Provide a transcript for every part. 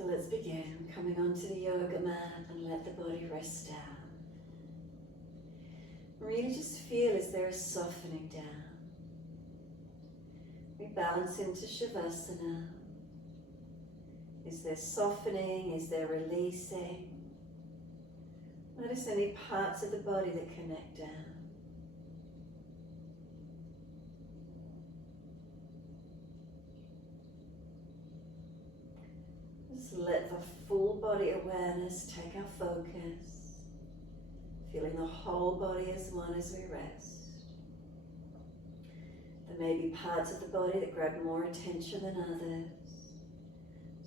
So let's begin, coming onto the yoga mat and let the body rest down. Really just feel as there is softening down. We balance into Shavasana. Is there softening? Is there releasing? Notice any parts of the body that connect down. Just let the full body awareness take our focus, feeling the whole body as one as we rest. There may be parts of the body that grab more attention than others.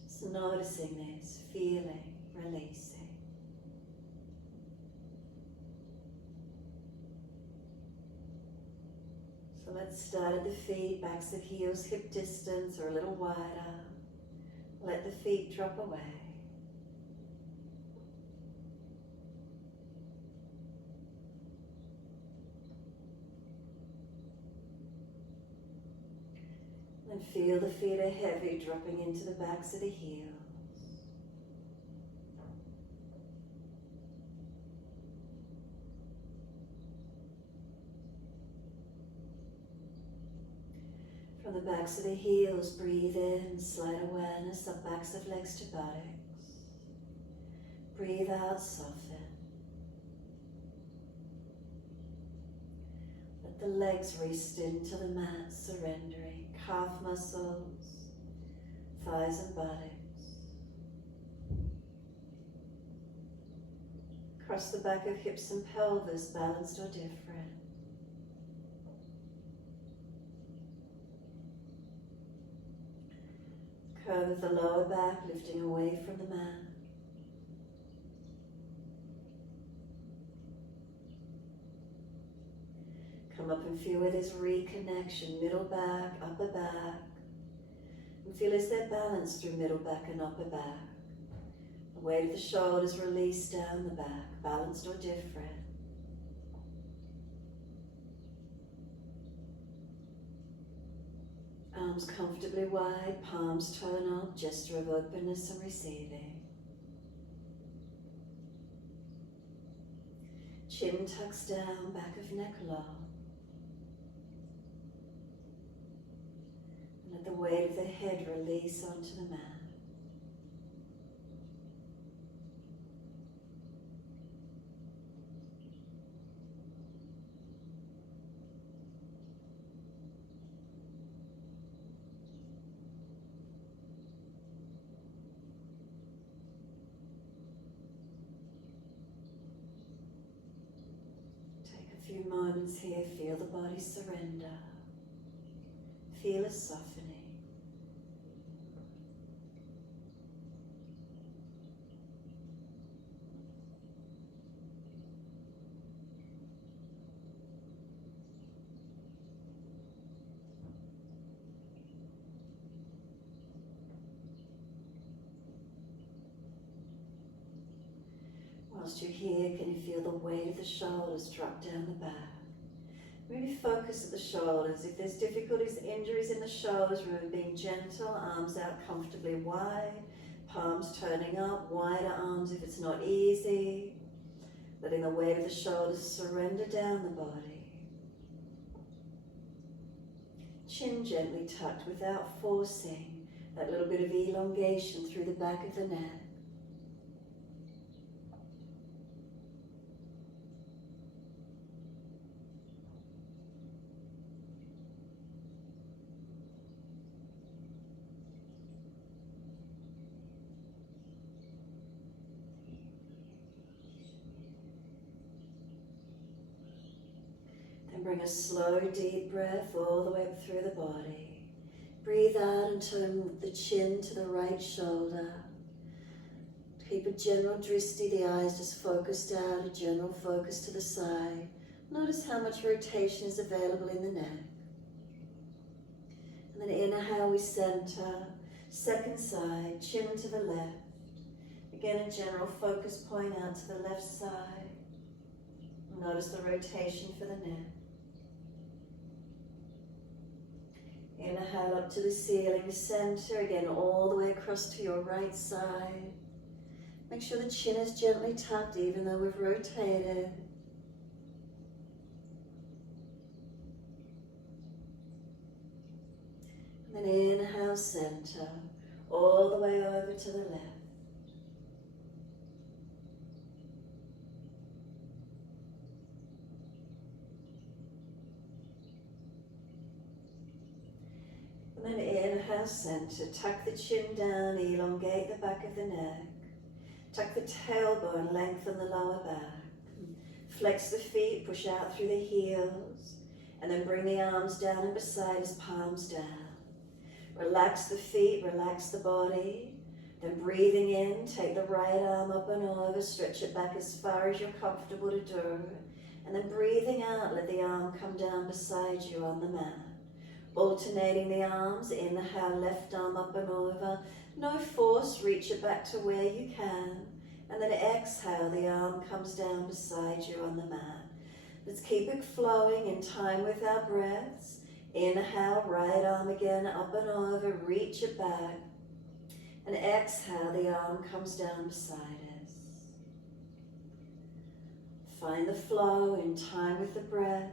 Just noticing this, feeling, releasing. So let's start at the feet, backs of heels, hip distance or a little wider. Let the feet drop away. And feel the feet are heavy, dropping into the backs of the heels. From the backs of the heels, breathe in, slight awareness of backs of legs to buttocks. Breathe out, soften. Let the legs rest into the mat, surrendering. Calf muscles, thighs and buttocks. Cross the back of hips and pelvis, balanced or different. Curve the lower back, lifting away from the mat. Come up and feel where there's reconnection, middle back, upper back. And feel as they're balanced through middle back and upper back. The weight of the shoulders release down the back, balanced or different. Arms comfortably wide, palms turn up, gesture of openness and receiving. Chin tucks down, back of neck low. And let the weight of the head release onto the mat. Few moments here, feel the body surrender. Feel a softening. Whilst you're here, can you feel the weight of the shoulders drop down the back? Really focus at the shoulders. If there's difficulties, injuries in the shoulders, remember being gentle, arms out comfortably wide, palms turning up, wider arms if it's not easy. Letting the weight of the shoulders surrender down the body. Chin gently tucked without forcing. That little bit of elongation through the back of the neck. Bring a slow, deep breath all the way up through the body. Breathe out and turn the chin to the right shoulder. Keep a general drishti, the eyes just focused out, a general focus to the side. Notice how much rotation is available in the neck. And then inhale, we center. Second side, chin to the left. Again, a general focus point out to the left side. Notice the rotation for the neck. Inhale up to the ceiling, center, again all the way across to your right side. Make sure the chin is gently tucked even though we've rotated. And then inhale, center, all the way over to the left. And then inhale, center, tuck the chin down, elongate the back of the neck. Tuck the tailbone, lengthen the lower back. Flex the feet, push out through the heels. And then bring the arms down and beside us, palms down. Relax the feet, relax the body. Then breathing in, take the right arm up and over, stretch it back as far as you're comfortable to do. And then breathing out, let the arm come down beside you on the mat. Alternating the arms, inhale, left arm up and over. No force, reach it back to where you can. And then exhale, the arm comes down beside you on the mat. Let's keep it flowing in time with our breaths. Inhale, right arm again, up and over, reach it back. And exhale, the arm comes down beside us. Find the flow in time with the breath.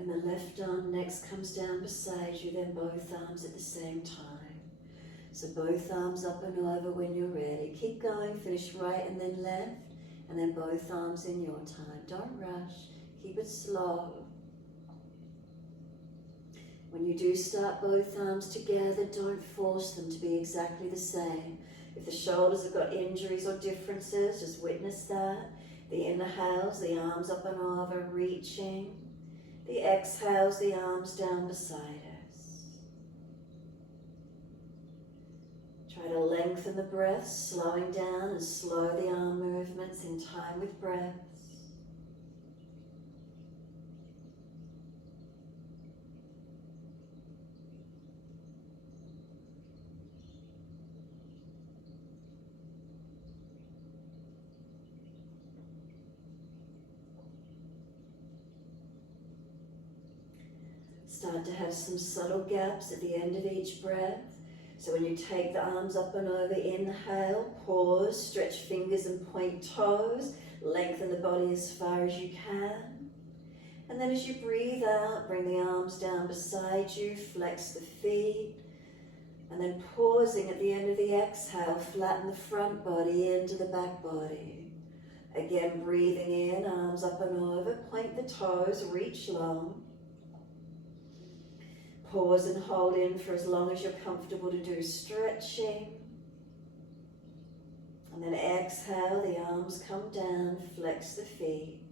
When the left arm next comes down beside you, then both arms at the same time. So both arms up and over when you're ready. Keep going, finish right and then left, and then both arms in your time. Don't rush, keep it slow. When you do start both arms together, don't force them to be exactly the same. If the shoulders have got injuries or differences, just witness that. The inhales, the arms up and over, reaching. The exhales, the arms down beside us. Try to lengthen the breath, slowing down and slow the arm movements in time with breaths. Start to have some subtle gaps at the end of each breath. So when you take the arms up and over, inhale, pause, stretch fingers and point toes, lengthen the body as far as you can. And then as you breathe out, bring the arms down beside you, flex the feet. And then pausing at the end of the exhale, flatten the front body into the back body. Again, breathing in, arms up and over, point the toes, reach long. Pause and hold in for as long as you're comfortable to do stretching. And then exhale, the arms come down, flex the feet.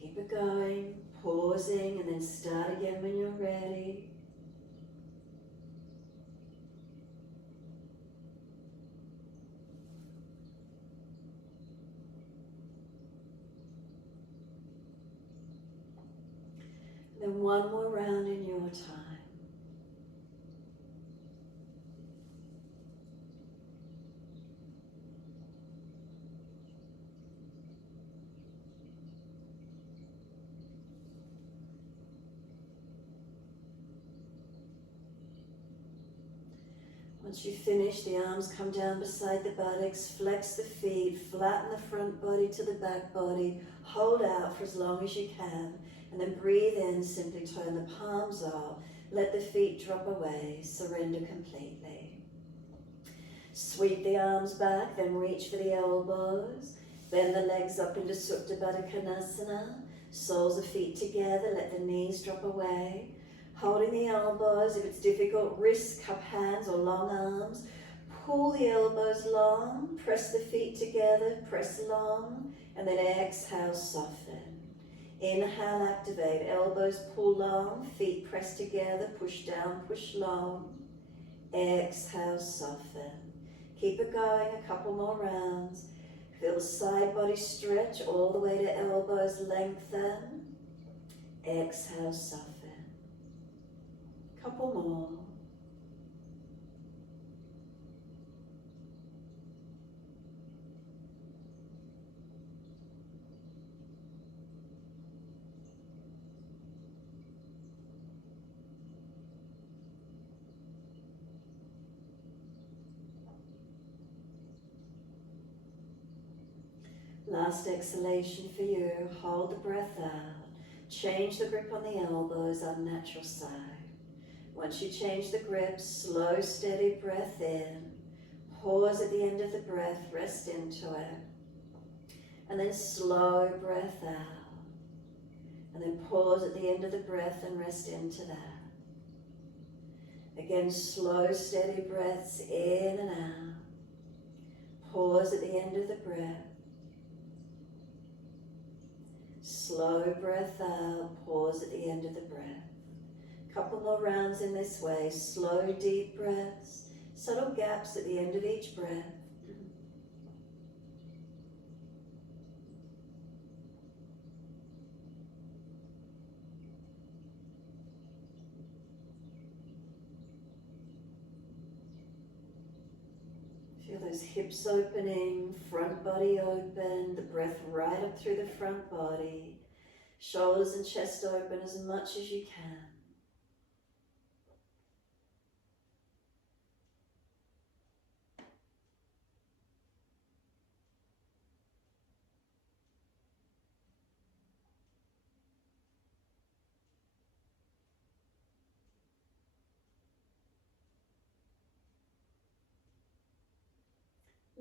Keep it going, pausing, and then start again when you're ready. Then one more round in your time. Once you finish, the arms come down beside the buttocks, flex the feet, flatten the front body to the back body, hold out for as long as you can. And then breathe in, simply turn the palms up, let the feet drop away, surrender completely. Sweep the arms back, then reach for the elbows, bend the legs up into Supta Baddha Konasana, soles of feet together, let the knees drop away. Holding the elbows, if it's difficult, wrists, cup hands or long arms. Pull the elbows long, press the feet together, press long, and then exhale, soften. Inhale, activate, elbows pull long, feet press together, push down, push long. Exhale, soften. Keep it going, a couple more rounds. Feel the side body stretch all the way to elbows lengthen. Exhale, soften. Couple more. Last exhalation for you. Hold the breath out. Change the grip on the elbows, unnatural side. Once you change the grip, slow, steady breath in. Pause at the end of the breath, rest into it. And then slow breath out. And then pause at the end of the breath and rest into that. Again, slow, steady breaths in and out. Pause at the end of the breath. Slow breath out, pause at the end of the breath. Couple more rounds in this way, slow deep breaths, subtle gaps at the end of each breath. Feel those hips opening, front body open, the breath right up through the front body. Shoulders and chest open as much as you can.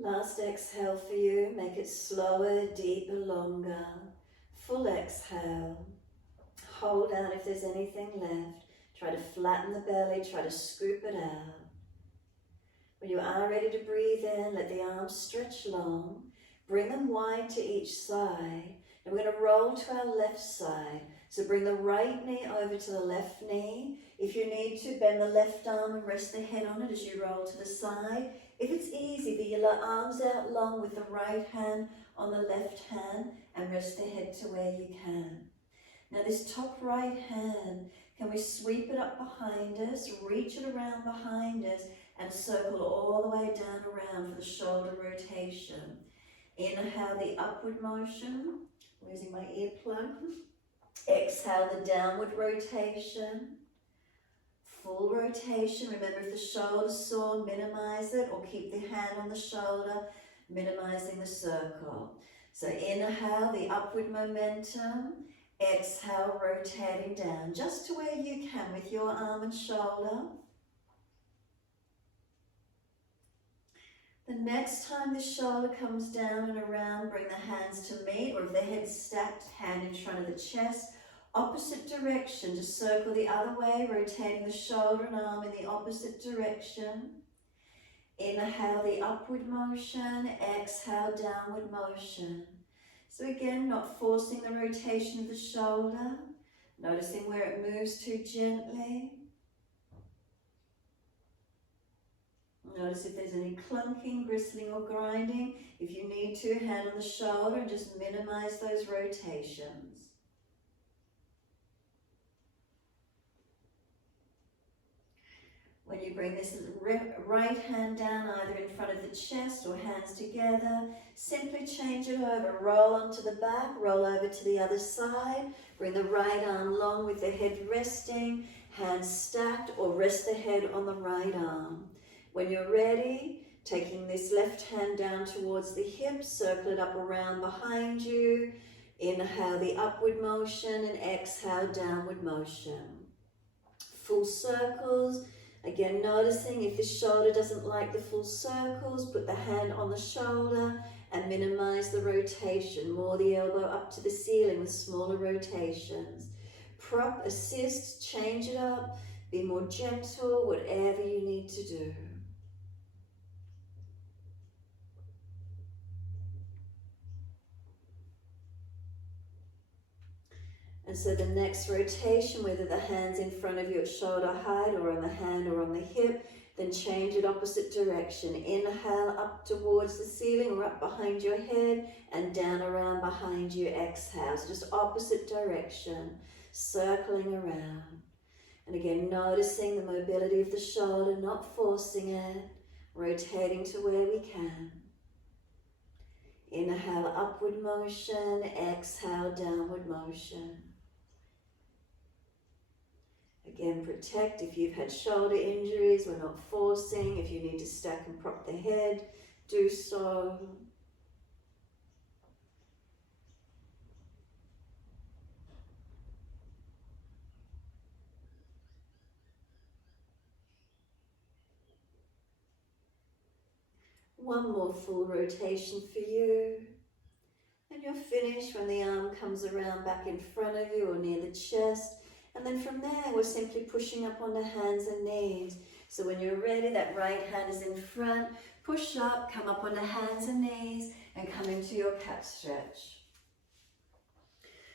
Last exhale for you, make it slower, deeper, longer. Full exhale. Hold out if there's anything left. Try to flatten the belly, try to scoop it out. When you are ready to breathe in, let the arms stretch long. Bring them wide to each side. And we're going to roll to our left side. So bring the right knee over to the left knee. If you need to, bend the left arm and rest the head on it as you roll to the side. If it's easy, be your arms out long with the right hand on the left hand and rest the head to where you can. Now this top right hand, can we sweep it up behind us, reach it around behind us and circle all the way down around for the shoulder rotation. Inhale the upward motion, I'm using my earplug. Exhale the downward rotation. Full rotation. Remember, if the shoulder's sore, minimize it or keep the hand on the shoulder, minimizing the circle. So inhale the upward momentum. Exhale, rotating down just to where you can with your arm and shoulder. The next time the shoulder comes down and around, bring the hands to meet, or if the head's stacked, hand in front of the chest. Opposite direction, just circle the other way, rotating the shoulder and arm in the opposite direction. Inhale the upward motion, exhale downward motion. So again, not forcing the rotation of the shoulder, noticing where it moves to gently. Notice if there's any clunking, bristling or grinding. If you need to, hand on the shoulder and just minimize those rotations. When you bring this right hand down either in front of the chest or hands together, simply change it over. Roll onto the back, roll over to the other side. Bring the right arm long with the head resting, hands stacked, or rest the head on the right arm. When you're ready, taking this left hand down towards the hips, circle it up around behind you. Inhale the upward motion and exhale downward motion. Full circles. Again, noticing if the shoulder doesn't like the full circles, put the hand on the shoulder and minimize the rotation. More the elbow up to the ceiling with smaller rotations. prop, assist, change it up, be more gentle, whatever you need to do. And so the next rotation, whether the hand's in front of you at shoulder height or on the hand or on the hip, then change it opposite direction. Inhale up towards the ceiling or up behind your head and down around behind you. Exhale, so just opposite direction, circling around. And again, noticing the mobility of the shoulder, not forcing it, rotating to where we can. Inhale, upward motion, exhale, downward motion. Again, protect if you've had shoulder injuries, we're not forcing. If you need to stack and prop the head, do so. One more full rotation for you. And you're finished when the arm comes around back in front of you or near the chest. And then from there, we're simply pushing up onto hands and knees. So when you're ready, that right hand is in front, push up, come up onto hands and knees, and come into your cat stretch.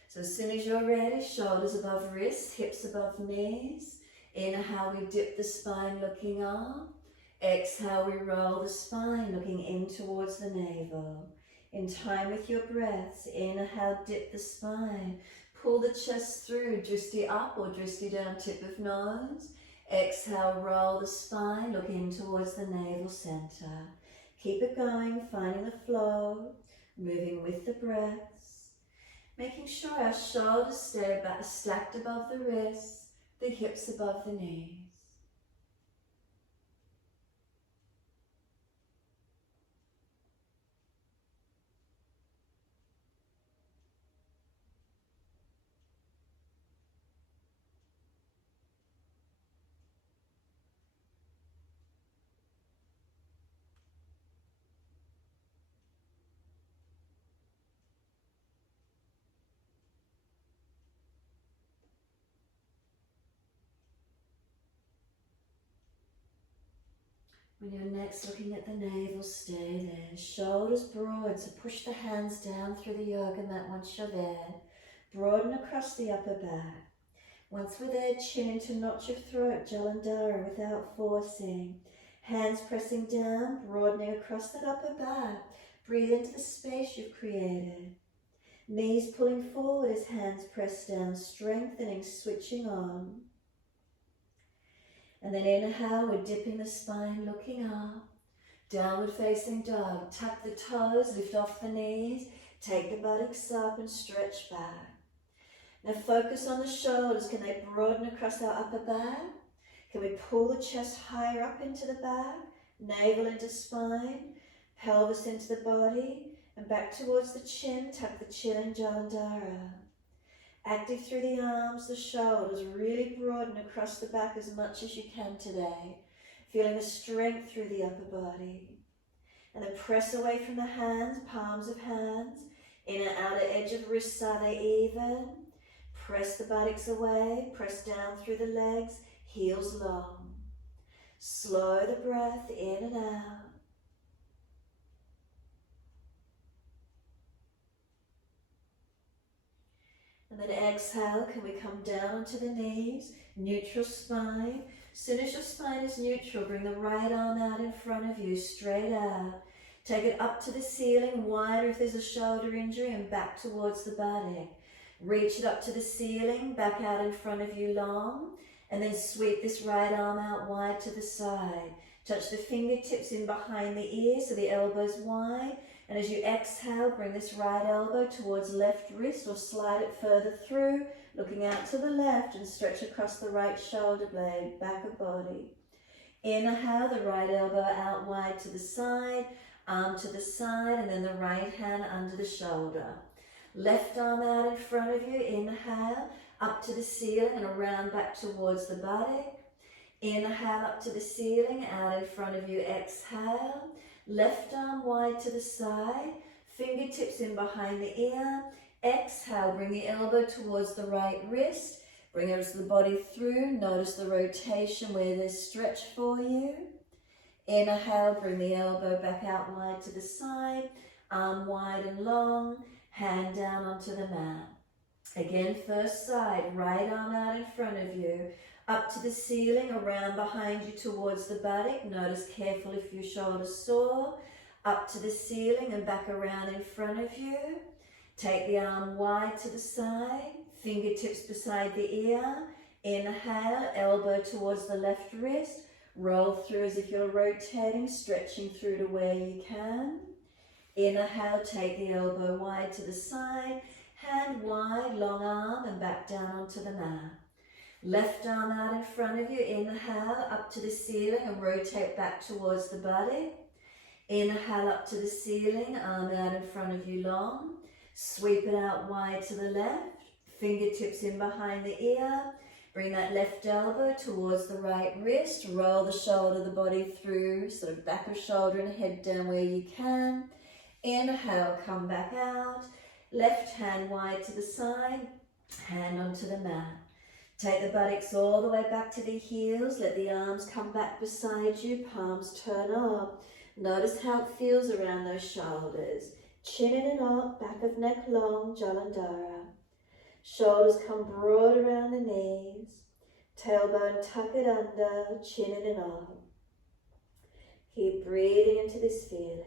So as soon as you're ready, shoulders above wrists, hips above knees. Inhale, we dip the spine looking up. Exhale, we roll the spine looking in towards the navel. In time with your breaths, inhale, dip the spine. Pull the chest through, drishti up or drishti down, tip of nose. Exhale, roll the spine, look in towards the navel center. Keep it going, finding the flow, moving with the breaths. Making sure our shoulders stay stacked above the wrists, the hips above the knees. When you're next looking at the navel, stay there. Shoulders broad, so push the hands down through the yoga mat once you're there. Broaden across the upper back. Once we're there, chin into notch of throat, Jalandhara, without forcing. Hands pressing down, broadening across that upper back. Breathe into the space you've created. Knees pulling forward as hands press down, strengthening, switching on. And then inhale, we're dipping the spine, looking up. Downward facing dog. Tuck the toes, lift off the knees. Take the buttocks up and stretch back. Now focus on the shoulders. Can they broaden across our upper back? Can we pull the chest higher up into the back? Navel into spine. Pelvis into the body. And back towards the chin. Tuck the chin in Jalandhara. Active through the arms, the shoulders, really broaden across the back as much as you can today. Feeling the strength through the upper body. And then press away from the hands, palms of hands, inner outer edge of wrists, are they even? Press the buttocks away, press down through the legs, heels long. Slow the breath in and out. And then exhale, can we come down onto the knees, neutral spine. As soon as your spine is neutral, bring the right arm out in front of you, straight out. Take it up to the ceiling, wider if there's a shoulder injury, and back towards the buttock. Reach it up to the ceiling, back out in front of you long, and then sweep this right arm out wide to the side. Touch the fingertips in behind the ear so the elbow's wide. And as you exhale, bring this right elbow towards left wrist or slide it further through, looking out to the left and stretch across the right shoulder blade, back of body. Inhale, the right elbow out wide to the side, arm to the side, and then the right hand under the shoulder. Left arm out in front of you, inhale, up to the ceiling and around back towards the buttock. Inhale up to the ceiling, out in front of you, exhale. Left arm wide to the side, fingertips in behind the ear. Exhale, bring the elbow towards the right wrist. Bring the rest of the body through. Notice the rotation where there's stretch for you. Inhale, bring the elbow back out wide to the side, arm wide and long, hand down onto the mat. Again, first side, right arm out in front of you, up to the ceiling, around behind you towards the buttock. Notice careful if your shoulder's sore. Up to the ceiling and back around in front of you. Take the arm wide to the side, fingertips beside the ear. Inhale, elbow towards the left wrist. Roll through as if you're rotating, stretching through to where you can. Inhale, take the elbow wide to the side, hand wide, long arm and back down onto the mat. Left arm out in front of you, inhale up to the ceiling and rotate back towards the body. Inhale up to the ceiling, arm out in front of you long. Sweep it out wide to the left, fingertips in behind the ear. Bring that left elbow towards the right wrist. Roll the shoulder, the body through, sort of back of shoulder and head down where you can. Inhale, come back out. Left hand wide to the side, hand onto the mat. Take the buttocks all the way back to the heels. Let the arms come back beside you, palms turn up. Notice how it feels around those shoulders. Chin in and up, back of neck long, Jalandhara. Shoulders come broad around the knees. Tailbone tuck it under, chin in and up. Keep breathing into this feeling.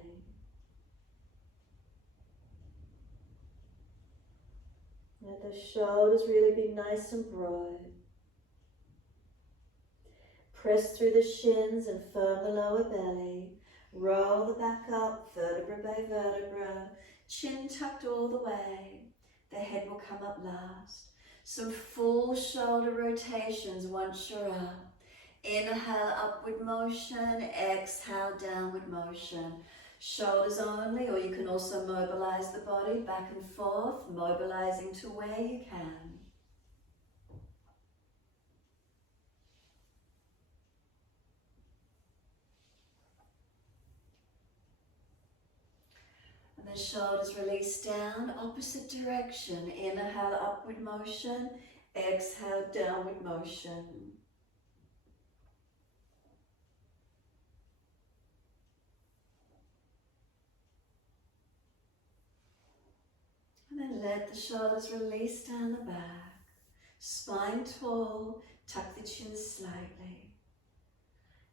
Let the shoulders really be nice and broad. Press through the shins and firm the lower belly. Roll the back up, vertebra by vertebra. Chin tucked all the way. The head will come up last. Some full shoulder rotations once you're up. Inhale, upward motion. Exhale, downward motion. Shoulders only, or you can also mobilize the body back and forth, mobilizing to where you can. And the shoulders release down, opposite direction. Inhale, upward motion. Exhale, downward motion. And then let the shoulders release down the back. Spine tall, tuck the chin slightly.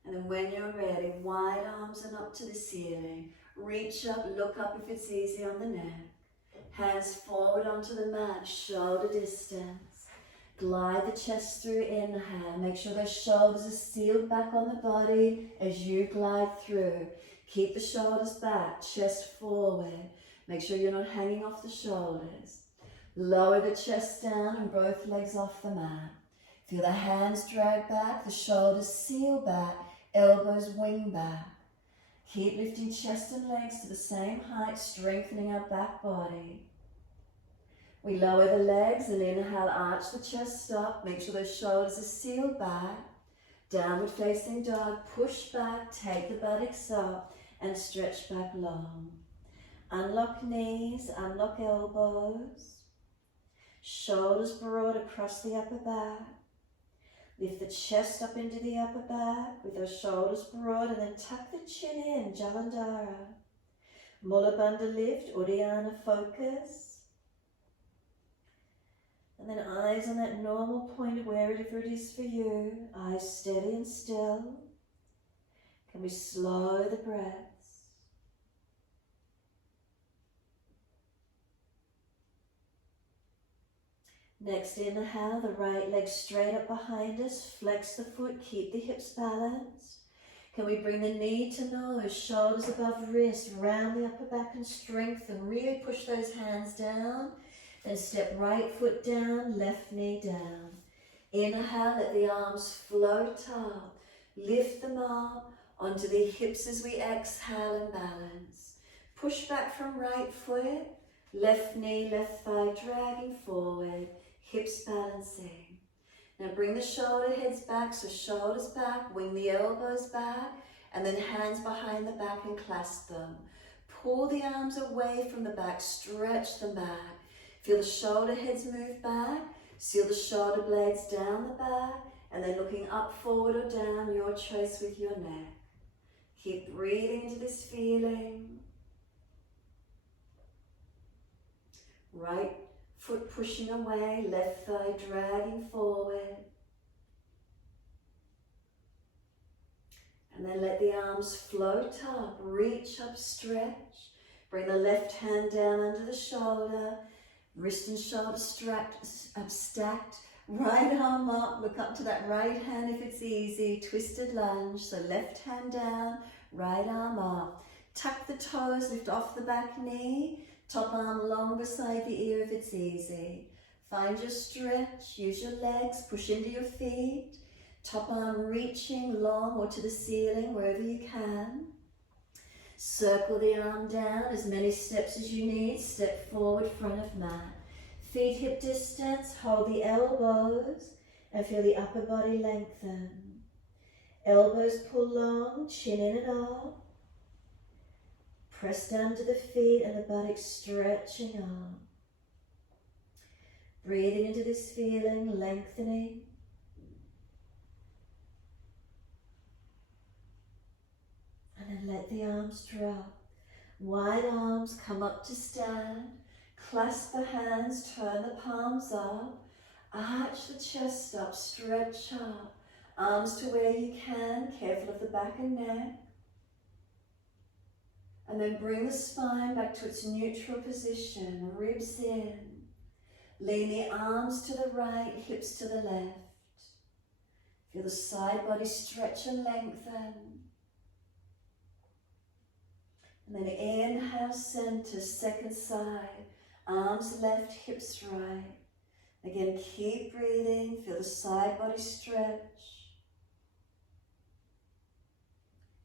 And then when you're ready, wide arms and up to the ceiling. Reach up, look up if it's easy on the neck. Hands forward onto the mat, shoulder distance. Glide the chest through, inhale. Make sure those shoulders are sealed back on the body as you glide through. Keep the shoulders back, chest forward. Make sure you're not hanging off the shoulders. Lower the chest down and both legs off the mat. Feel the hands drag back, the shoulders seal back, elbows wing back. Keep lifting chest and legs to the same height, strengthening our back body. We lower the legs and inhale, arch the chest up. Make sure those shoulders are sealed back. Downward facing dog, push back, take the buttocks up and stretch back long. Unlock knees, unlock elbows. Shoulders broad across the upper back. Lift the chest up into the upper back with those shoulders broad and then tuck the chin in, Jalandhara. Mula Bandha lift, Uddiyana focus. And then eyes on that normal point wherever it is for you. Eyes steady and still. Can we slow the breaths? Next inhale, the right leg straight up behind us. Flex the foot, keep the hips balanced. Can we bring the knee to nose, shoulders above wrist, round the upper back and strengthen. Really push those hands down. Then step right foot down, left knee down. Inhale, let the arms float up. Lift them up onto the hips as we exhale and balance. Push back from right foot, left knee, left thigh dragging forward. Hips balancing. Now bring the shoulder heads back, so shoulders back, wing the elbows back, and then hands behind the back and clasp them. Pull the arms away from the back, stretch them back. Feel the shoulder heads move back, Seal the shoulder blades down the back, and then looking up, forward or down, your choice with your neck. Keep breathing into this feeling. Right foot pushing away, left thigh dragging forward. And then let the arms float up, reach up, stretch. Bring the left hand down under the shoulder, wrist and shoulder stacked. Right arm up, look up to that right hand if it's easy, twisted lunge. So left hand down, right arm up. Tuck the toes, lift off the back knee. Top arm long beside the ear if it's easy. Find your stretch, use your legs, push into your feet. Top arm reaching long or to the ceiling, wherever you can. Circle the arm down, as many steps as you need. Step forward, front of mat. Feet hip distance, hold the elbows and feel the upper body lengthen. Elbows pull long, chin in and up. Press down to the feet and the buttocks stretching up. Breathing into this feeling, lengthening. And then let the arms drop. Wide arms come up to stand. Clasp the hands, turn the palms up. Arch the chest up, stretch up. Arms to where you can, careful of the back and neck. And then bring the spine back to its neutral position, ribs in. Lean the arms to the right, hips to the left. Feel the side body stretch and lengthen. And then inhale, center, second side. Arms left, hips right. Again, keep breathing, feel the side body stretch.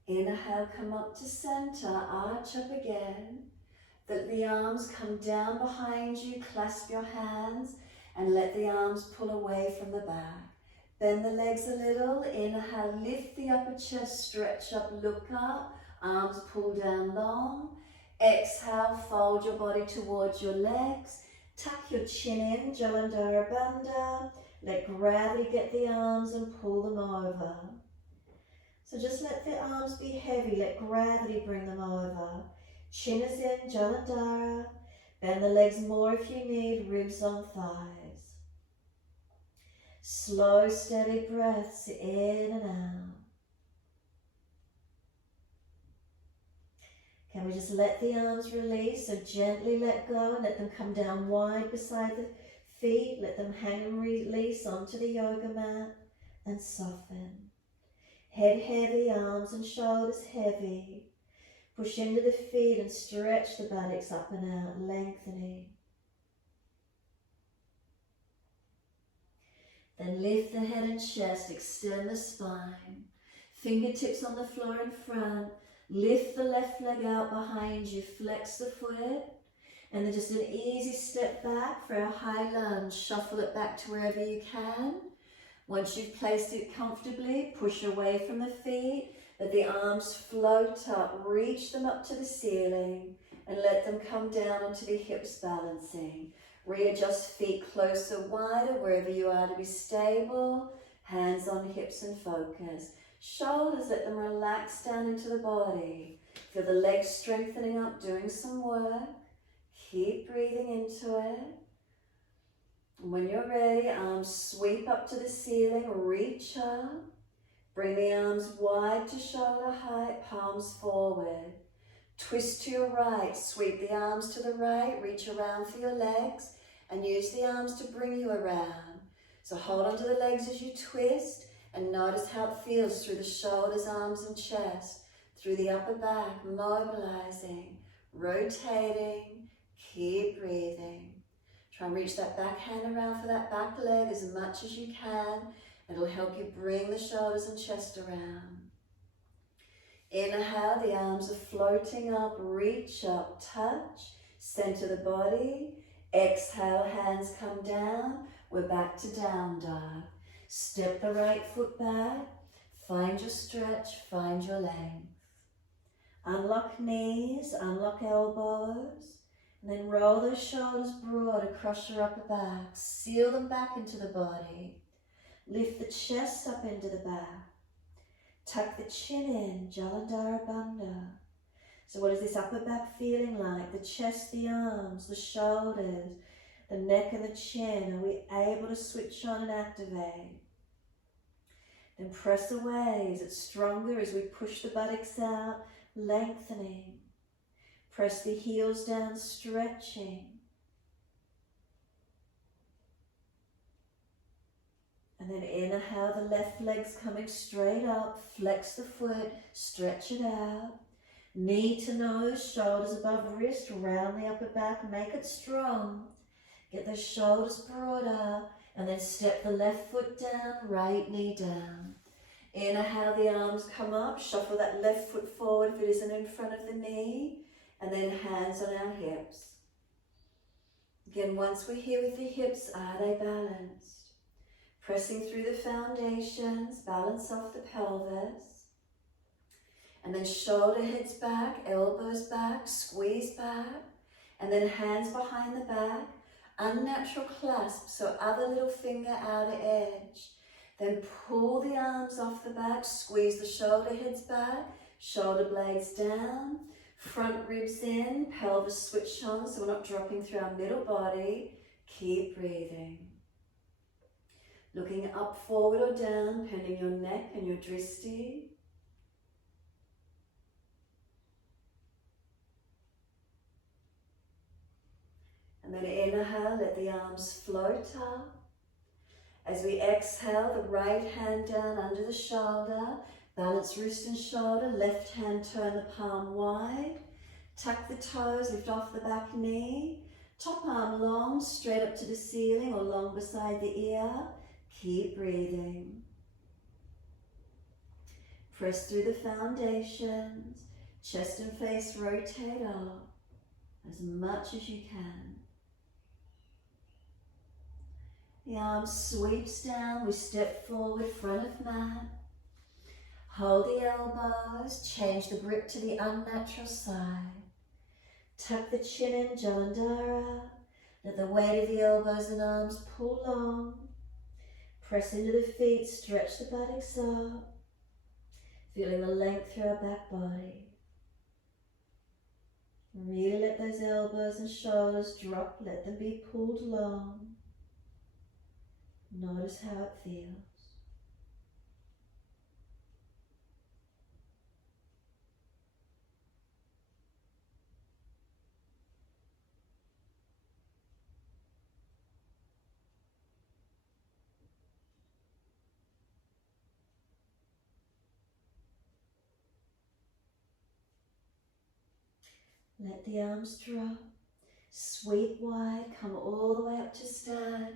Inhale, come up to center, arch up again. Let the arms come down behind you, clasp your hands, and let the arms pull away from the back. Bend the legs a little, inhale, lift the upper chest, stretch up, look up, arms pull down long. Exhale, fold your body towards your legs, tuck your chin in, Jalandhara Bandha. Let gravity get the arms and pull them over. So just let the arms be heavy, let gravity bring them over. Chin is in, Jalandhara. Bend the legs more if you need, ribs on thighs. Slow, steady breaths in and out. Can we just let the arms release? So gently let go and let them come down wide beside the feet. Let them hang and release onto the yoga mat and soften. Head heavy, arms and shoulders heavy. Push into the feet and stretch the buttocks up and out, lengthening. Then lift the head and chest, extend the spine. Fingertips on the floor in front. Lift the left leg out behind you, flex the foot. And then just an easy step back for a high lunge. Shuffle it back to wherever you can. Once you've placed it comfortably, push away from the feet. Let the arms float up, reach them up to the ceiling, and let them come down onto the hips, balancing. Readjust feet closer, wider, wherever you are to be stable. Hands on hips and focus. Shoulders, let them relax down into the body. Feel the legs strengthening up, doing some work. Keep breathing into it. And when you're ready, arms sweep up to the ceiling, reach up. Bring the arms wide to shoulder height, palms forward. Twist to your right, sweep the arms to the right, reach around for your legs, and use the arms to bring you around. So hold onto the legs as you twist, and notice how it feels through the shoulders, arms, and chest, through the upper back, mobilizing, rotating, keep breathing. Try and reach that back hand around for that back leg as much as you can. It'll help you bring the shoulders and chest around. Inhale, the arms are floating up, reach up, touch, center the body. Exhale, hands come down. We're back to down dog. Step the right foot back, find your stretch, find your length. Unlock knees, unlock elbows. And then roll those shoulders broad across your upper back. Seal them back into the body. Lift the chest up into the back. Tuck the chin in, Jalandhara Bandha. So what is this upper back feeling like? The chest, the arms, the shoulders, the neck and the chin. Are we able to switch on and activate? Then press away. Is it stronger as we push the buttocks out, lengthening? Press the heels down, stretching. And then inhale, the left leg's coming straight up. Flex the foot, stretch it out. Knee to nose, shoulders above wrist, round the upper back, make it strong. Get those shoulders broader, and then step the left foot down, right knee down. Inhale, the arms come up, shuffle that left foot forward if it isn't in front of the knee, and then hands on our hips. Again, once we're here with the hips, are they balanced? Pressing through the foundations, balance off the pelvis. And then shoulder heads back, elbows back, squeeze back. And then hands behind the back, unnatural clasp, so other little finger outer edge. Then pull the arms off the back, squeeze the shoulder heads back, shoulder blades down, front ribs in, pelvis switch on so we're not dropping through our middle body. Keep breathing. Looking up, forward or down, pending your neck and your dristi. And then inhale, let the arms float up. As we exhale, the right hand down under the shoulder, balance wrist and shoulder, left hand turn the palm wide. Tuck the toes, lift off the back knee. Top arm long, straight up to the ceiling or long beside the ear. Keep breathing. Press through the foundations. Chest and face rotate up as much as you can. The arm sweeps down. We step forward, front of mat. Hold the elbows. Change the grip to the unnatural side. Tuck the chin in, Jalandhara. Let the weight of the elbows and arms pull long. Press into the feet, stretch the buttocks up. Feeling the length through our back body. Really let those elbows and shoulders drop, let them be pulled long. Notice how it feels. Let the arms drop, sweep wide, come all the way up to stand,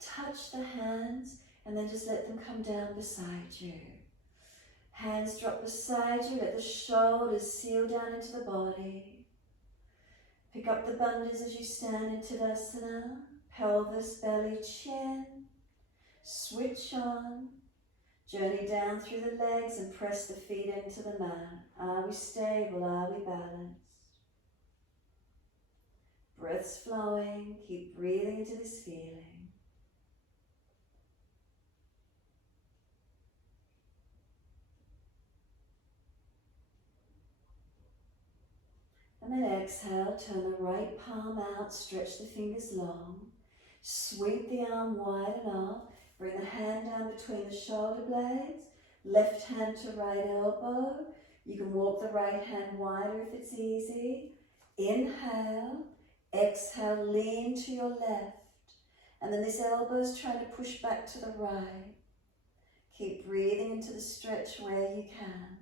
touch the hands, and then just let them come down beside you. Hands drop beside you, let the shoulders seal down into the body. Pick up the bandhas as you stand in Tadasana, pelvis, belly, chin. Switch on, journey down through the legs and press the feet into the mat. Are we stable? Are we balanced? Breath's flowing, keep breathing into this feeling. And then exhale, turn the right palm out, stretch the fingers long. Sweep the arm wide enough, bring the hand down between the shoulder blades, left hand to right elbow. You can walk the right hand wider if it's easy. Inhale. Exhale, lean to your left. And then this elbow's trying to push back to the right. Keep breathing into the stretch where you can.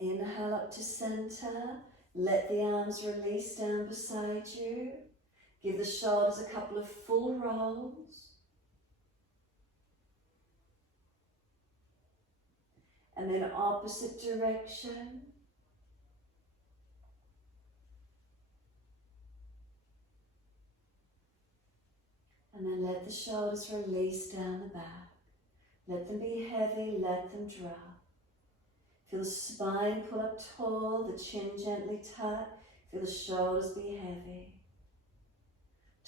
Inhale up to center. Let the arms release down beside you. Give the shoulders a couple of full rolls. And then opposite direction. And then let the shoulders release down the back. Let them be heavy, let them drop. Feel the spine pull up tall, the chin gently tuck. Feel the shoulders be heavy.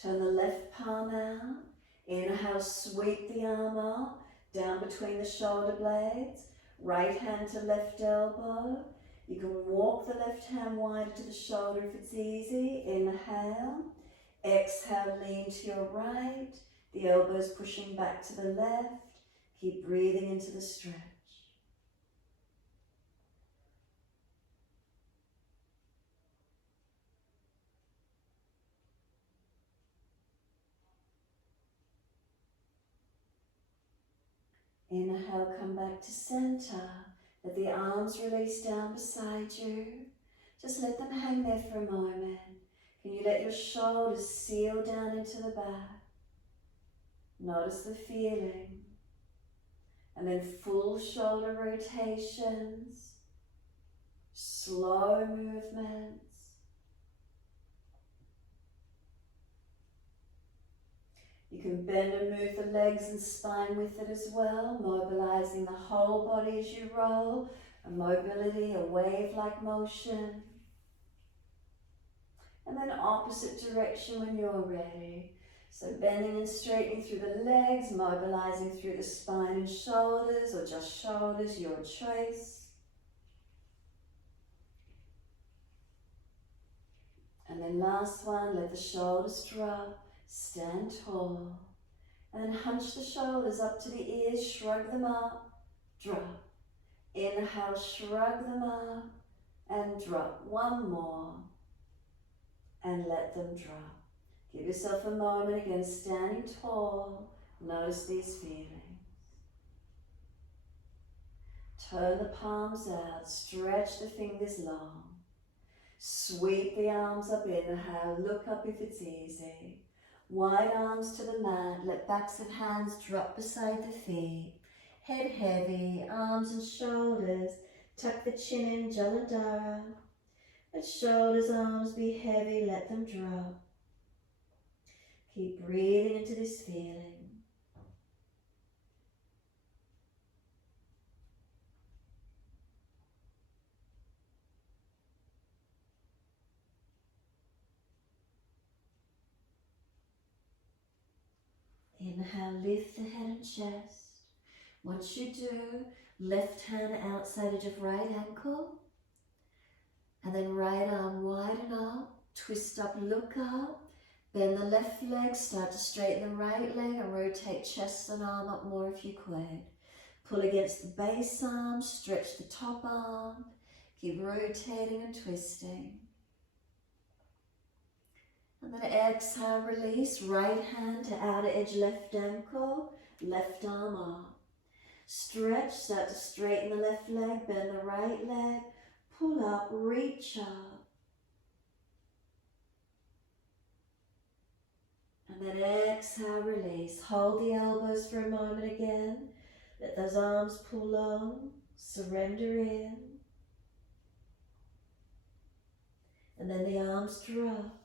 Turn the left palm out. Inhale, sweep the arm up, down between the shoulder blades. Right hand to left elbow. You can walk the left hand wider to the shoulder if it's easy. Inhale. Exhale, lean to your right. The elbows pushing back to the left. Keep breathing into the stretch. Inhale, come back to center. Let the arms release down beside you. Just let them hang there for a moment. Can you let your shoulders seal down into the back? Notice the feeling. And then full shoulder rotations. Slow movements. You can bend and move the legs and spine with it as well, mobilizing the whole body as you roll, a mobility, a wave-like motion. And then opposite direction when you're ready. So bending and straightening through the legs, mobilizing through the spine and shoulders, or just shoulders, your choice. And then last one, let the shoulders drop. Stand tall, and then hunch the shoulders up to the ears, shrug them up, drop. Inhale, shrug them up, and drop. One more, and let them drop. Give yourself a moment, again, standing tall. Notice these feelings. Turn the palms out, stretch the fingers long. Sweep the arms up, inhale, look up if it's easy. Wide arms to the mat, let backs of hands drop beside the feet. Head heavy, arms and shoulders, tuck the chin in, Jalandhara. Let shoulders, arms be heavy, let them drop. Keep breathing into this feeling. Inhale, lift the head and chest. Once you do, left hand outside edge of right ankle. And then right arm widen up, twist up, look up. Bend the left leg, start to straighten the right leg and rotate chest and arm up more if you could. Pull against the base arm, stretch the top arm. Keep rotating and twisting. And then exhale, release, right hand to outer edge left ankle, left arm up. Stretch, start to straighten the left leg, bend the right leg, pull up, reach up. And then exhale, release. Hold the elbows for a moment again. Let those arms pull long, surrender in. And then the arms drop.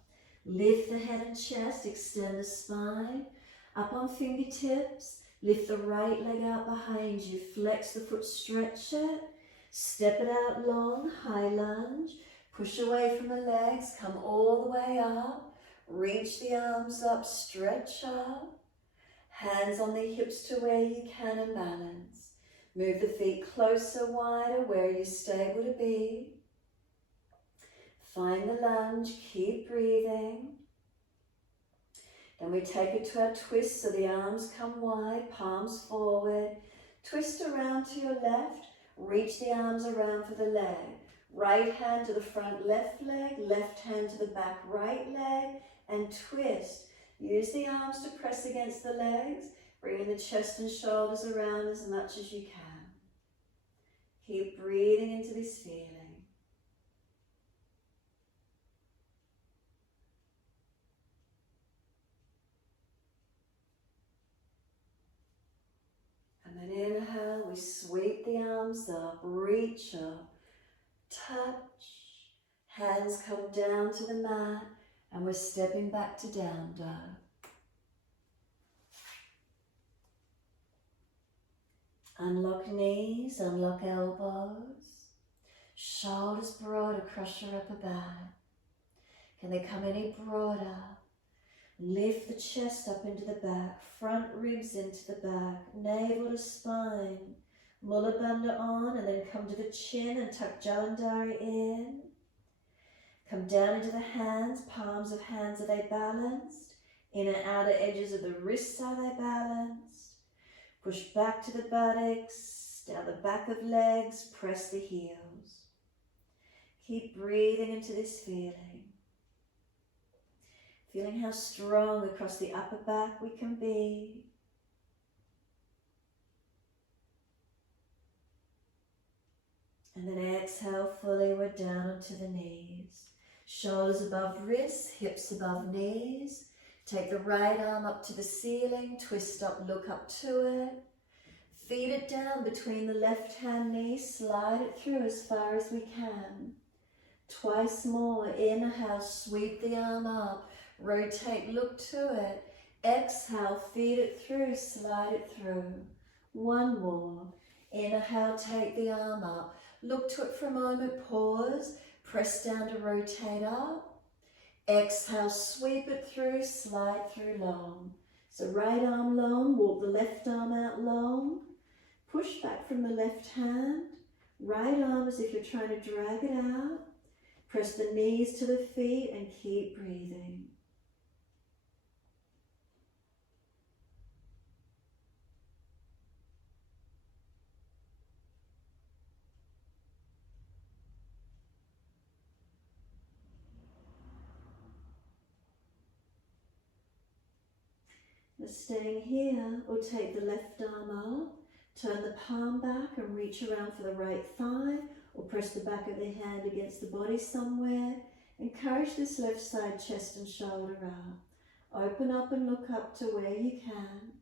Lift the head and chest, extend the spine, up on fingertips, lift the right leg out behind you, flex the foot, stretch it, step it out long, high lunge, push away from the legs, come all the way up, reach the arms up, stretch up, hands on the hips to where you can and balance. Move the feet closer, wider, where you're stable to be. Find the lunge, keep breathing. Then we take it to our twist so the arms come wide, palms forward. Twist around to your left, reach the arms around for the leg. Right hand to the front left leg, left hand to the back right leg, and twist. Use the arms to press against the legs, bringing the chest and shoulders around as much as you can. Keep breathing into this feeling. And then inhale, we sweep the arms up, reach up, touch, hands come down to the mat, and we're stepping back to down dog. Unlock knees, unlock elbows. Shoulders broad across your upper back. Can they come any broader? Lift the chest up into the back, front ribs into the back, navel to spine. Mula Bandha on, and then come to the chin and tuck Jalandhari in. Come down into the hands, palms of hands, are they balanced? Inner outer edges of the wrists, are they balanced? Push back to the buttocks, down the back of legs, press the heels. Keep breathing into this feeling. Feeling how strong across the upper back we can be. And then exhale fully, we're down onto the knees. Shoulders above wrists, hips above knees. Take the right arm up to the ceiling, twist up, look up to it. Feed it down between the left hand knee, slide it through as far as we can. Twice more, inhale, sweep the arm up, rotate, look to it. Exhale, feed it through, slide it through. One more. Inhale, take the arm up. Look to it for a moment, pause, press down to rotate up. Exhale, sweep it through, slide through long. So right arm long, walk the left arm out long. Push back from the left hand. Right arm as if you're trying to drag it out. Press the knees to the feet and keep breathing. Now staying here, we'll take the left arm up, turn the palm back and reach around for the right thigh, or press the back of the hand against the body somewhere. Encourage this left side chest and shoulder up. Open up and look up to where you can.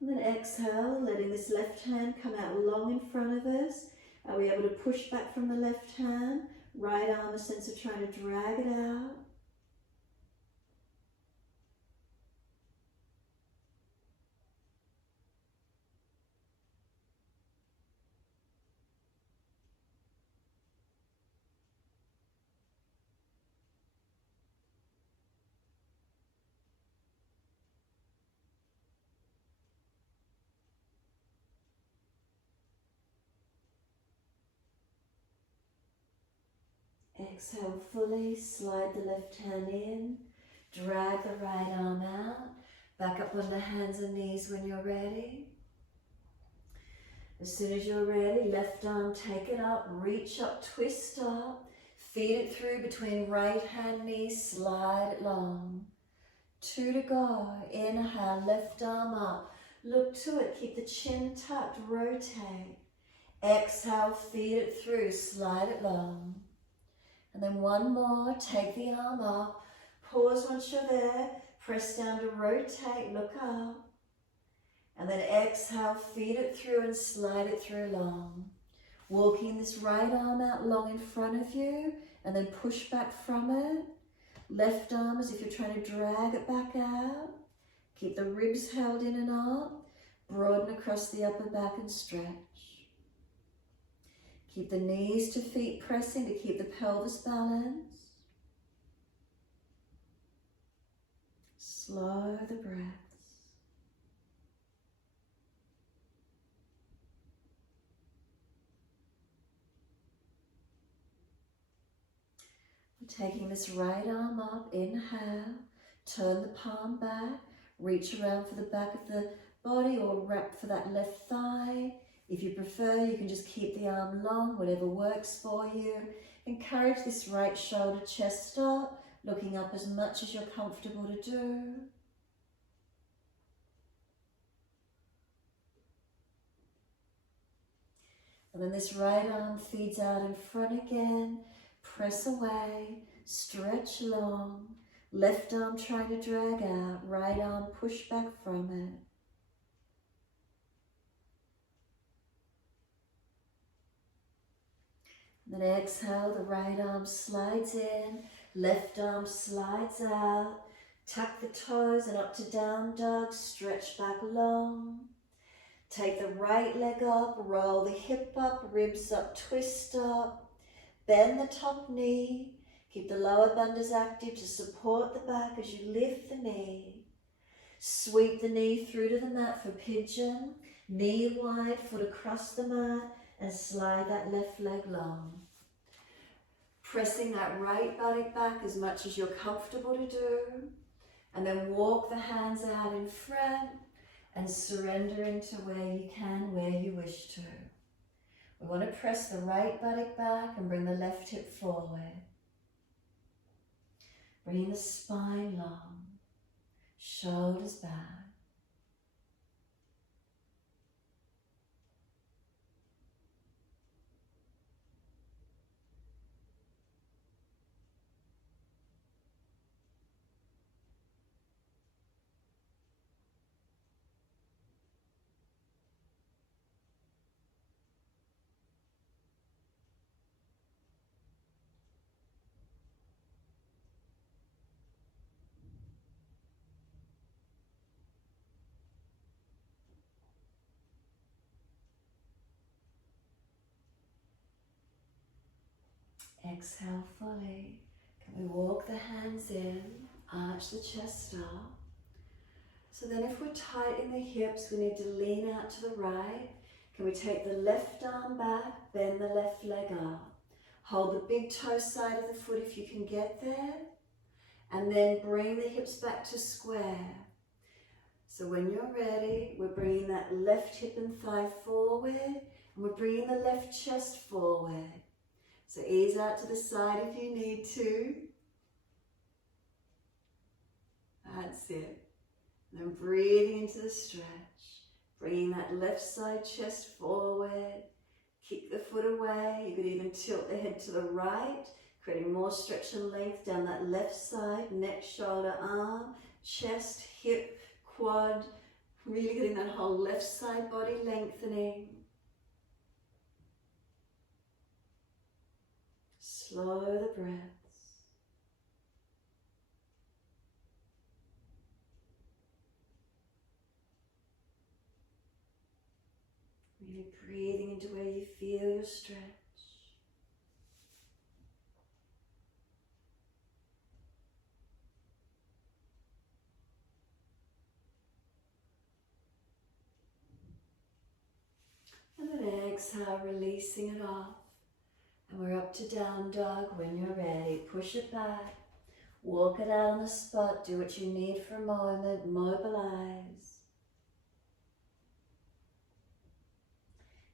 And then exhale, letting this left hand come out long in front of us. Are we able to push back from the left hand? Right arm, a sense of trying to drag it out. Exhale fully, slide the left hand in, drag the right arm out, back up on the hands and knees when you're ready. As soon as you're ready, left arm, take it up, reach up, twist up, feed it through between right hand knee, slide it long. 2 to go. Inhale, left arm up, look to it, keep the chin tucked, rotate. Exhale, feed it through, slide it long. And then one more, take the arm up, pause once you're there, press down to rotate, look up. And then exhale, feed it through and slide it through long. Walking this right arm out long in front of you, and then push back from it. Left arm as if you're trying to drag it back out. Keep the ribs held in and up, broaden across the upper back and stretch. Keep the knees to feet pressing to keep the pelvis balanced. Slow the breaths. We're taking this right arm up, inhale, turn the palm back, reach around for the back of the body or wrap for that left thigh. If you prefer, you can just keep the arm long, whatever works for you. Encourage this right shoulder, chest up, looking up as much as you're comfortable to do. And then this right arm feeds out in front again. Press away, stretch long. Left arm trying to drag out, right arm push back from it. Then exhale, the right arm slides in, left arm slides out. Tuck the toes and up to down dog, stretch back long. Take the right leg up, roll the hip up, ribs up, twist up. Bend the top knee. Keep the lower bandhas active to support the back as you lift the knee. Sweep the knee through to the mat for pigeon. Knee wide, foot across the mat, and slide that left leg long. Pressing that right buttock back as much as you're comfortable to do. And then walk the hands out in front and surrender into where you can, where you wish to. We want to press the right buttock back and bring the left hip forward. Bring the spine long, shoulders back. Exhale fully. Can we walk the hands in, arch the chest up. So then if we're tight in the hips, we need to lean out to the right. Can we take the left arm back, bend the left leg up. Hold the big toe side of the foot if you can get there. And then bring the hips back to square. So when you're ready, we're bringing that left hip and thigh forward. And we're bringing the left chest forward. So ease out to the side if you need to. That's it. And then breathing into the stretch. Bringing that left side chest forward. Kick the foot away. You could even tilt the head to the right, creating more stretch and length down that left side. Neck, shoulder, arm, chest, hip, quad. Really getting that whole left side body lengthening. Slow the breaths. Really breathing into where you feel your stretch. And then exhale, releasing it off. And we're up to down dog. When you're ready, push it back. Walk it out on the spot. Do what you need for a moment. Mobilize.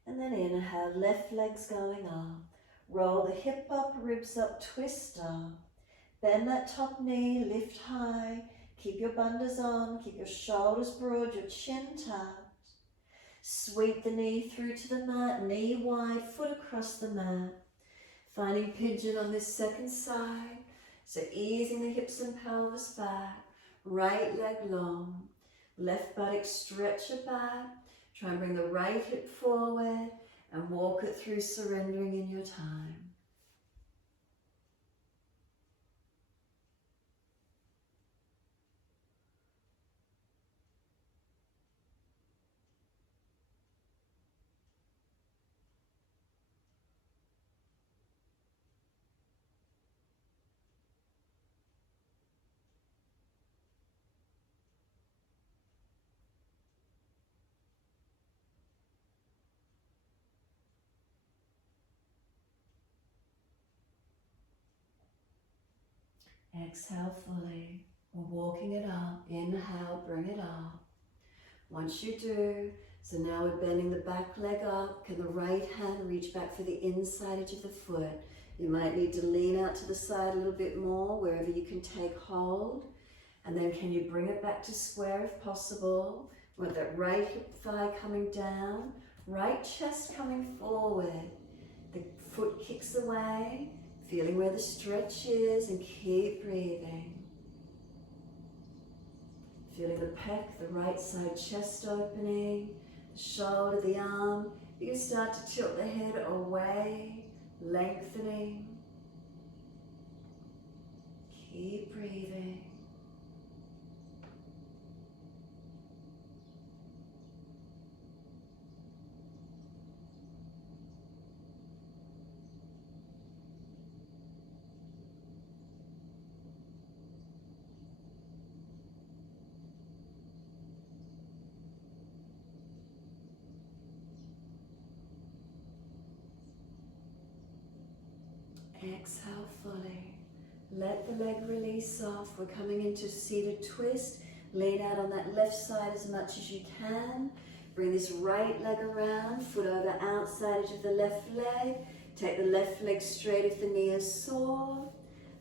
And then inhale, left leg's going up. Roll the hip up, ribs up, twist up. Bend that top knee, lift high. Keep your bandhas on, keep your shoulders broad, your chin tucked. Sweep the knee through to the mat, knee wide, foot across the mat. Finding pigeon on this second side. So easing the hips and pelvis back. Right leg long. Left buttock, stretch it back. Try and bring the right hip forward and walk it through, surrendering in your time. Exhale fully. We're walking it up. Inhale, bring it up. Once you do, so now we're bending the back leg up. Can the right hand reach back for the inside edge of the foot? You might need to lean out to the side a little bit more, wherever you can take hold. And then can you bring it back to square if possible? With that right hip thigh coming down, right chest coming forward. The foot kicks away, feeling where the stretch is, and keep breathing. Feeling the pec, the right side chest opening, the shoulder, the arm. You can start to tilt the head away, lengthening. Keep breathing. Exhale fully. Let the leg release off. We're coming into seated twist. Lean out on that left side as much as you can. Bring this right leg around, foot over outside edge of the left leg. Take the left leg straight if the knee is sore.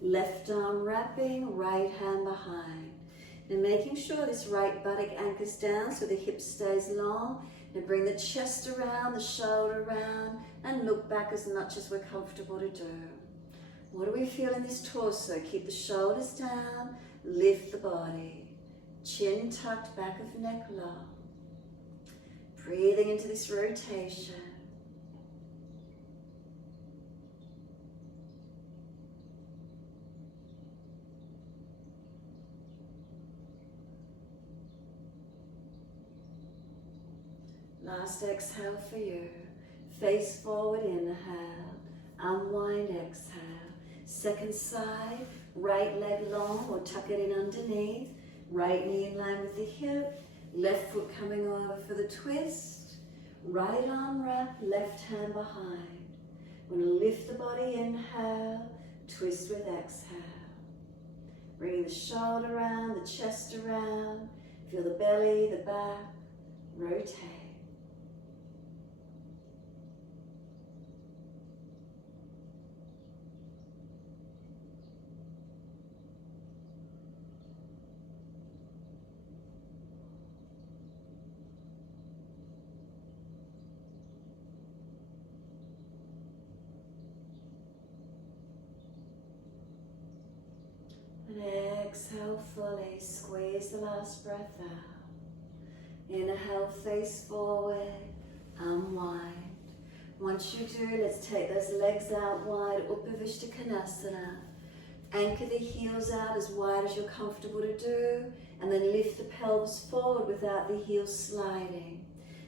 Left arm wrapping, right hand behind. Now making sure this right buttock anchors down so the hip stays long. Now bring the chest around, the shoulder around, and look back as much as we're comfortable to do. What do we feel in this torso? Keep the shoulders down, lift the body. Chin tucked, back of neck long. Breathing into this rotation. Last exhale for you. Face forward, inhale. Unwind, exhale. Second side, right leg long or tuck it in underneath. Right knee in line with the hip. Left foot coming over for the twist. Right arm wrap, left hand behind. We're going to lift the body, inhale. Twist with exhale. Bringing the shoulder around, the chest around. Feel the belly, the back. Rotate. And exhale fully, squeeze the last breath out. Inhale, face forward, unwind. Once you do, let's take those legs out wide, Upavishta Konasana. Anchor the heels out as wide as you're comfortable to do, and then lift the pelvis forward without the heels sliding.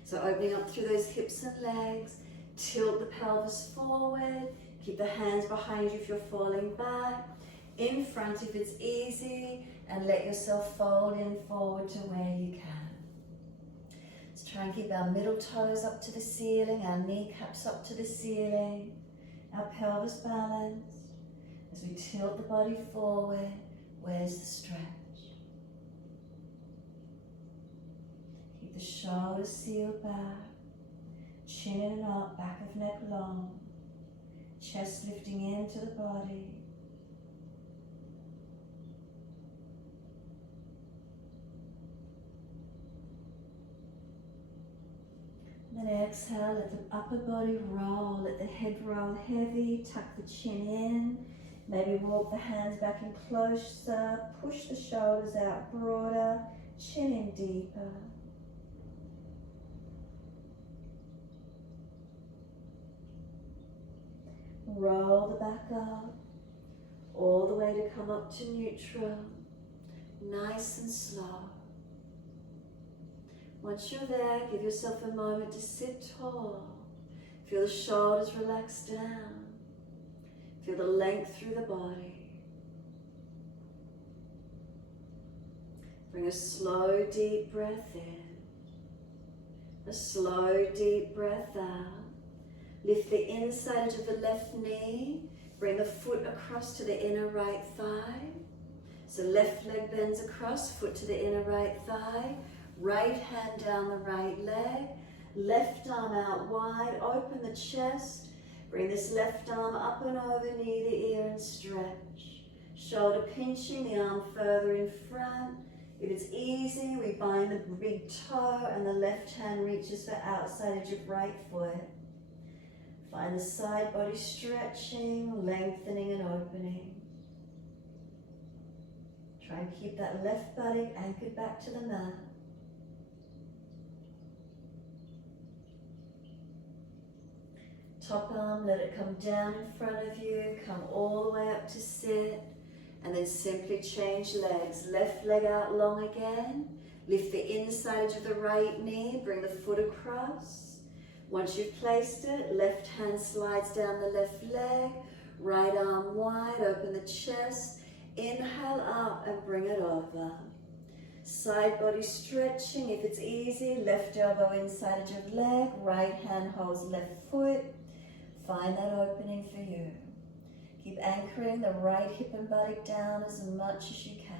So opening up through those hips and legs, tilt the pelvis forward, keep the hands behind you if you're falling back. In front if it's easy, and let yourself fold in forward to where you can. Let's try and keep our middle toes up to the ceiling, our kneecaps up to the ceiling, our pelvis balanced. As we tilt the body forward, where's the stretch? Keep the shoulders sealed back, chin in and up, back of neck long, chest lifting into the body. Then exhale, let the upper body roll, let the head roll heavy, tuck the chin in, maybe walk the hands back in closer, push the shoulders out broader, chin in deeper. Roll the back up, all the way to come up to neutral, nice and slow. Once you're there, give yourself a moment to sit tall. Feel the shoulders relax down. Feel the length through the body. Bring a slow, deep breath in. A slow, deep breath out. Lift the inside edge of the left knee. Bring the foot across to the inner right thigh. So left leg bends across, foot to the inner right thigh. Right hand down the right leg, left arm out wide, open the chest, bring this left arm up and over knee to ear and stretch. Shoulder pinching, the arm further in front. If it's easy, we bind the big toe and the left hand reaches for outside edge of right foot. Find the side body stretching, lengthening and opening. Try and keep that left buttock anchored back to the mat. Top arm, let it come down in front of you, come all the way up to sit, and then simply change legs. Left leg out long again, lift the inside edge of the right knee, bring the foot across. Once you've placed it, left hand slides down the left leg, right arm wide, open the chest, inhale up and bring it over. Side body stretching, if it's easy, left elbow inside edge of leg, right hand holds left foot. Find that opening for you. Keep anchoring the right hip and buttock down as much as you can.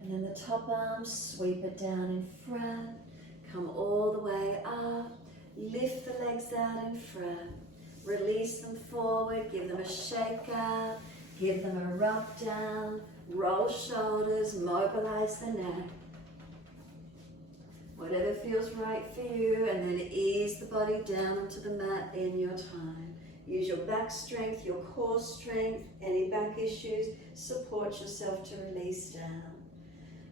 And then the top arm, sweep it down in front. Come all the way up. Lift the legs out in front. Release them forward. Give them a shake out. Give them a rock down. Roll shoulders. Mobilize the neck. Whatever feels right for you. And then ease the body down onto the mat in your time. Use your back strength, your core strength. Any back issues, support yourself to release down.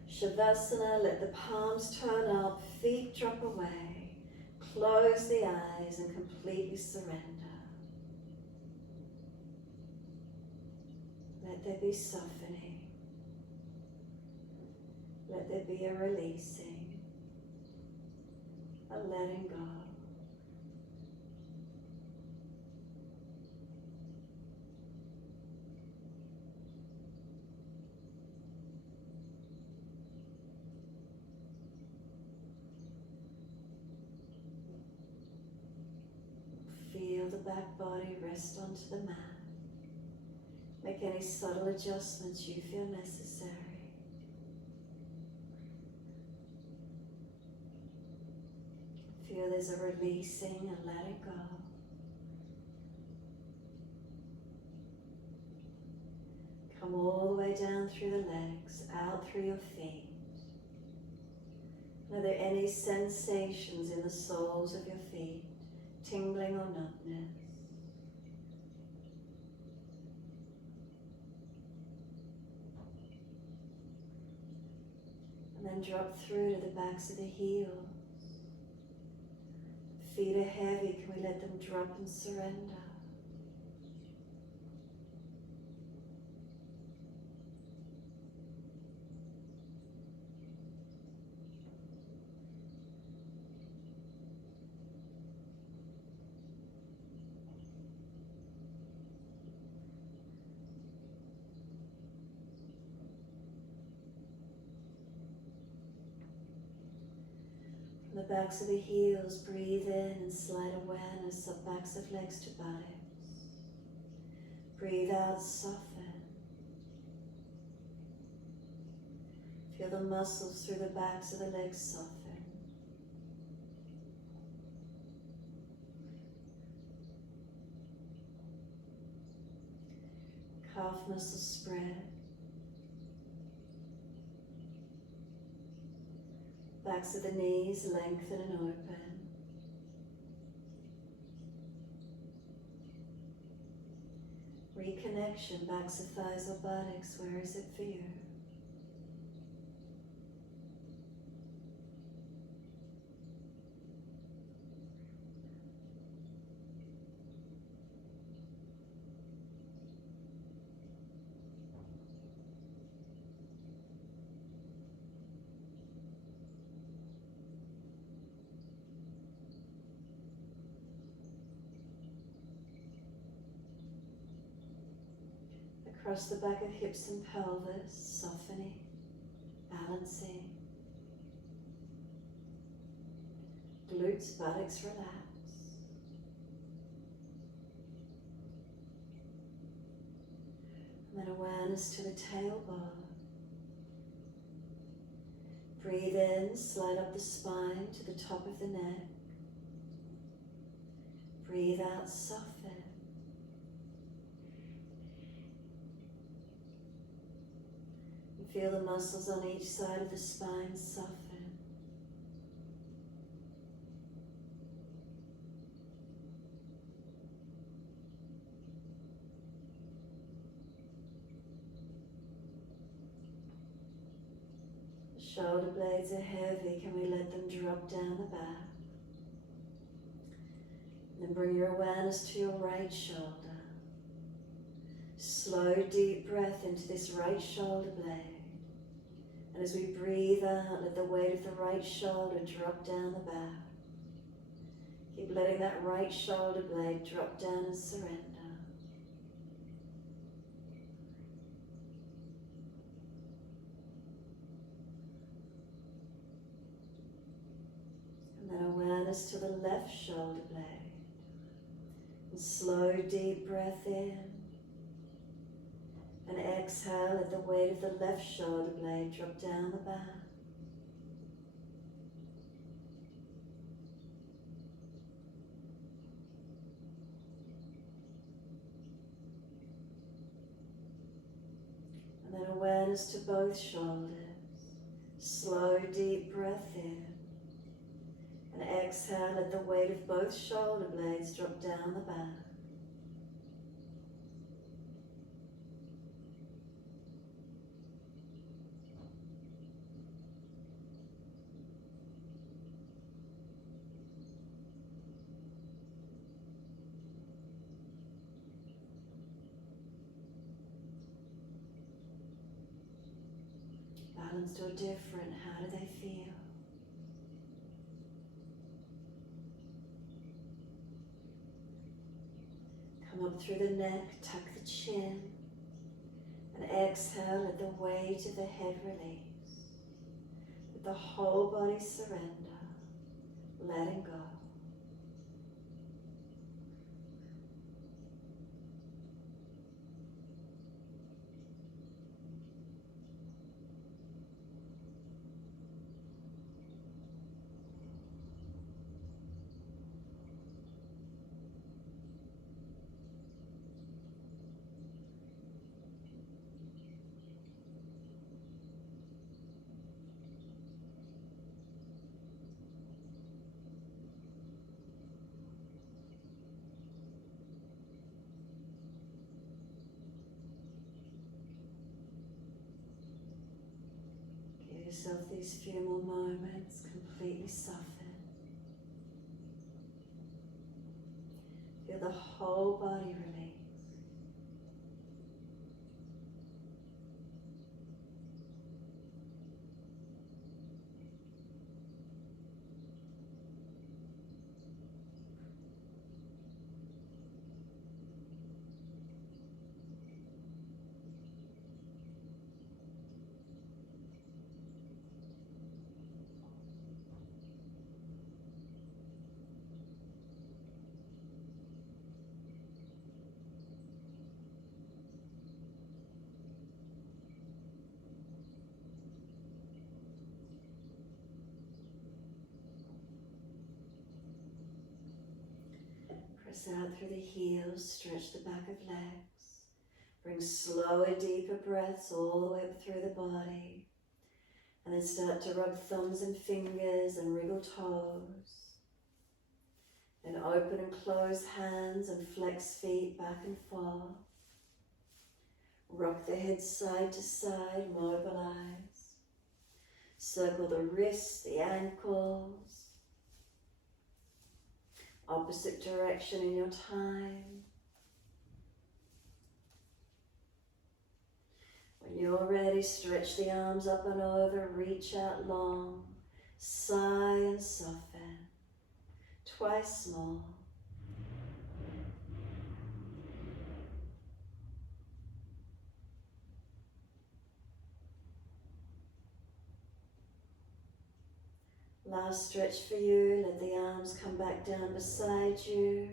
Shavasana, let the palms turn up, feet drop away. Close the eyes and completely surrender. Let there be softening. Let there be a releasing, a letting go. Feel the back body rest onto the mat. Make any subtle adjustments you feel necessary. Feel there's a releasing and letting go. Come all the way down through the legs, out through your feet. Are there any sensations in the soles of your feet? Tingling or numbness. And then drop through to the backs of the heels. Feet are heavy, can we let them drop and surrender? The backs of the heels, breathe in and slide awareness up backs of legs to buttocks. Breathe out, soften. Feel the muscles through the backs of the legs soften. Calf muscles spread. Backs of the knees lengthen and open. Reconnection, backs of thighs or buttocks, where is it for you? Across the back of hips and pelvis, softening, balancing. Glutes, buttocks relax. And then awareness to the tailbone. Breathe in, slide up the spine to the top of the neck. Breathe out, soften. Feel the muscles on each side of the spine soften. The shoulder blades are heavy. Can we let them drop down the back? Then bring your awareness to your right shoulder. Slow, deep breath into this right shoulder blade. And as we breathe out, let the weight of the right shoulder drop down the back. Keep letting that right shoulder blade drop down and surrender. awareness to the left shoulder blade. And slow, deep breath in. And exhale, let the weight of the left shoulder blade drop down the back. And then awareness to both shoulders. Slow, deep breath in. And exhale, let the weight of both shoulder blades drop down the back. Balanced or different, how do they feel? Come up through the neck, tuck the chin, and exhale, let the weight of the head release. Let the whole body surrender, letting go. Give yourself these few more moments, completely soften. Feel the whole body release. Press out through the heels, stretch the back of legs. Bring slower, deeper breaths all the way up through the body. And then start to rub thumbs and fingers and wriggle toes. Then open and close hands and flex feet back and forth. Rock the head side to side, mobilize. Circle the wrists, the ankles. Opposite direction in your time. When you're ready, stretch the arms up and over, reach out long, sigh and soften. Twice more. Last stretch for you, let the arms come back down beside you,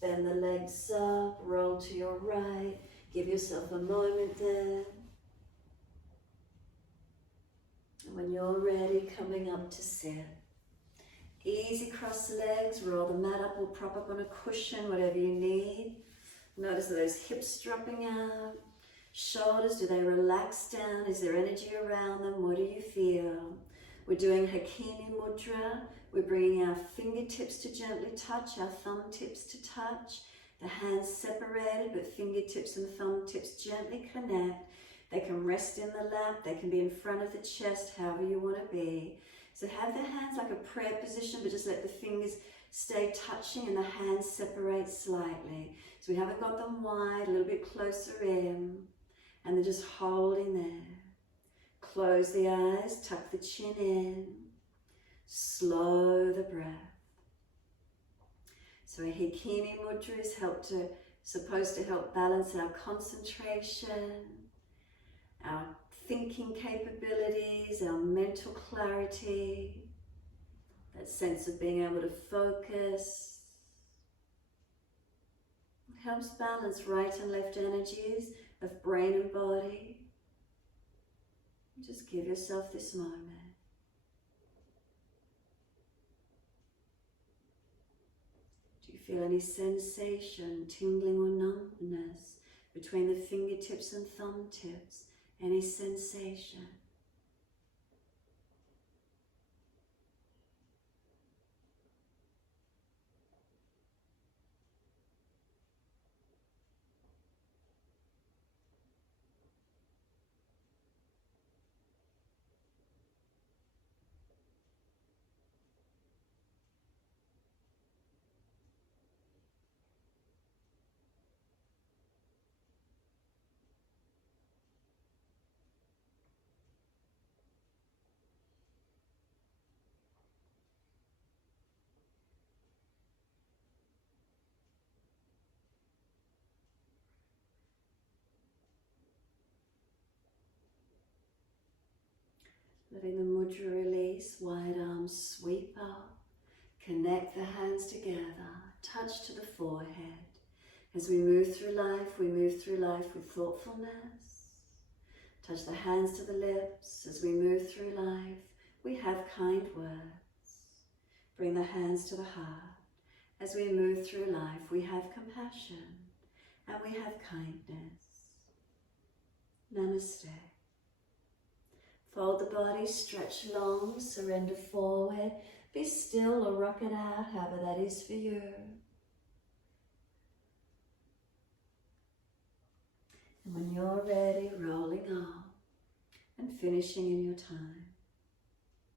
bend the legs up, roll to your right, give yourself a moment there. And when you're ready, coming up to sit. Easy cross the legs, roll the mat up or prop up on a cushion, whatever you need. Notice those hips dropping out. Shoulders, do they relax down? Is there energy around them? What do you feel? We're doing Hikini Mudra. We're bringing our fingertips to gently touch, our thumb tips to touch. The hands separated, but fingertips and thumb tips gently connect. They can rest in the lap, they can be in front of the chest, however you want to be. So have the hands like a prayer position, but just let the fingers stay touching and the hands separate slightly. So we haven't got them wide, a little bit closer in, and they're just holding there. Close the eyes, tuck the chin in, slow the breath. So a Hikini Mudra is supposed to help balance our concentration, our thinking capabilities, our mental clarity. that sense of being able to focus. It helps balance right and left energies of brain and body. Just give yourself this moment. Do you feel any sensation, tingling or numbness between the fingertips and thumb tips? Any sensation? Letting the mudra release, wide arms sweep up, connect the hands together, touch to the forehead. As we move through life with thoughtfulness. Touch the hands to the lips. As we move through life, we have kind words. Bring the hands to the heart. As we move through life, we have compassion and we have kindness. Namaste. Fold the body, stretch long, surrender forward. Be still or rock it out, however that is for you. And when you're ready, rolling on and finishing in your time.